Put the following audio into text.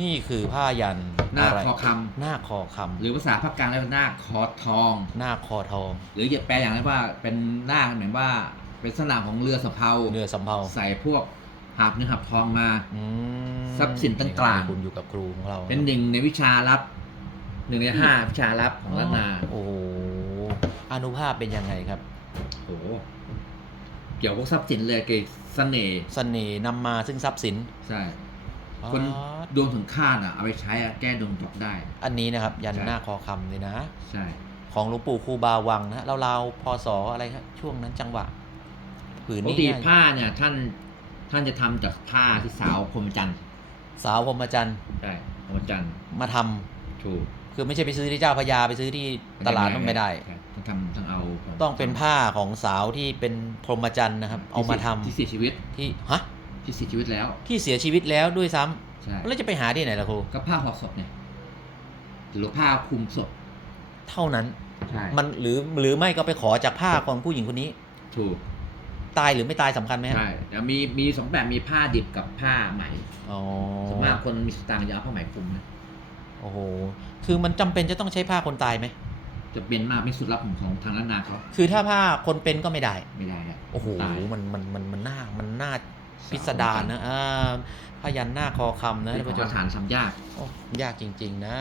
นี่คือผ้ายันหน้าอะไรคอคหน้าคอคำหรือภาษาภาคกลางเรียกว่าหน้าคอทองำหน้าคอทอง หรืออย่าแปลอย่างไรว่าเป็นหน้าเหมือนว่า เป็นสนามของเรือสำเภาเรือสำเภาใส่พวกหาบเนื้อหาบทองมาอืมทรัพย์สินต่างๆคุณอยู่กับครูของเรา เป็นหนึ่งในวิชาลับหนึ่งในห้าวิชาลับของล้านนาโอ้โหอนุภาพเป็นยังไงครับโอ้โหเกี่ยวกับทรัพย์สินเลยเกี่ยวกับเสน่ห์เสน่ห์นำมาซึ่งทรัพย์สินใช่ คนอ๋อดวงถึงคาดอะเอาไปใช้อะแก้ดวงตกได้ อันนี้นะครับ ยันใช่หน้าคอคำเลยนะ ใช่ ของหลวงปู่ครูบาวังนะราวๆพศอะไรครับช่วงนั้นจังหวะผืนปกนี้ติน่าผ้าเนี่ย ท่านท่านจะทำจากผ้าที่สาวพรหมจันทรย์สาวพรหมจันทรย์ใช่พรหมจันทรย์มาทำถูกคือไม่ใช่ไปซื้อที่เจ้าพระยาไปซื้อที่ตลาดต้องไม่ได้ใช่ต้องทำต้องเอาขต้องเป็นผ้าของสาวที่เป็นพรหมจันทรย์นะครับ เอามาทำที่เสียชีวิตที่ฮะ ที่เสียชีวิตแล้ว ที่เสียชีวิตแล้วด้วยซ้ำใช่แล้วจะไปหาที่ไหนล่ะครูก็ผ้าห่อศพเนี่ยหรือผ้าคลุมศพเท่านั้น ใช่มันหรือหรือไม่ก็ไปขอจากผ้าของผู้หญิงคนนี้ ถูกตายหรือไม่ตายสำคัญไหมฮะใช่แล้วมีมีสองแบบมีผ้าดิบกับผ้าไหมอ๋อส่วนมากคนมีสตางค์จะเอาผ้าไหมคลุมนะโอ้โหคือมันจำเป็นจะต้องใช้ผ้าคนตายไหมจะเป็นมากไม่สุดลับของของทางล้านนาเขาคือถ้าผ้าคนเป็นก็ไม่ได้ ไม่ได้อะโอ้โหตายมันมันมันมันน่ามันน่า พิสดารนะอ่าพยันหน้าคอคำนะเป็นท่านขอผู้งชมอาถรรพ์ทำยาก โอ้ยากจริง ๆ นะ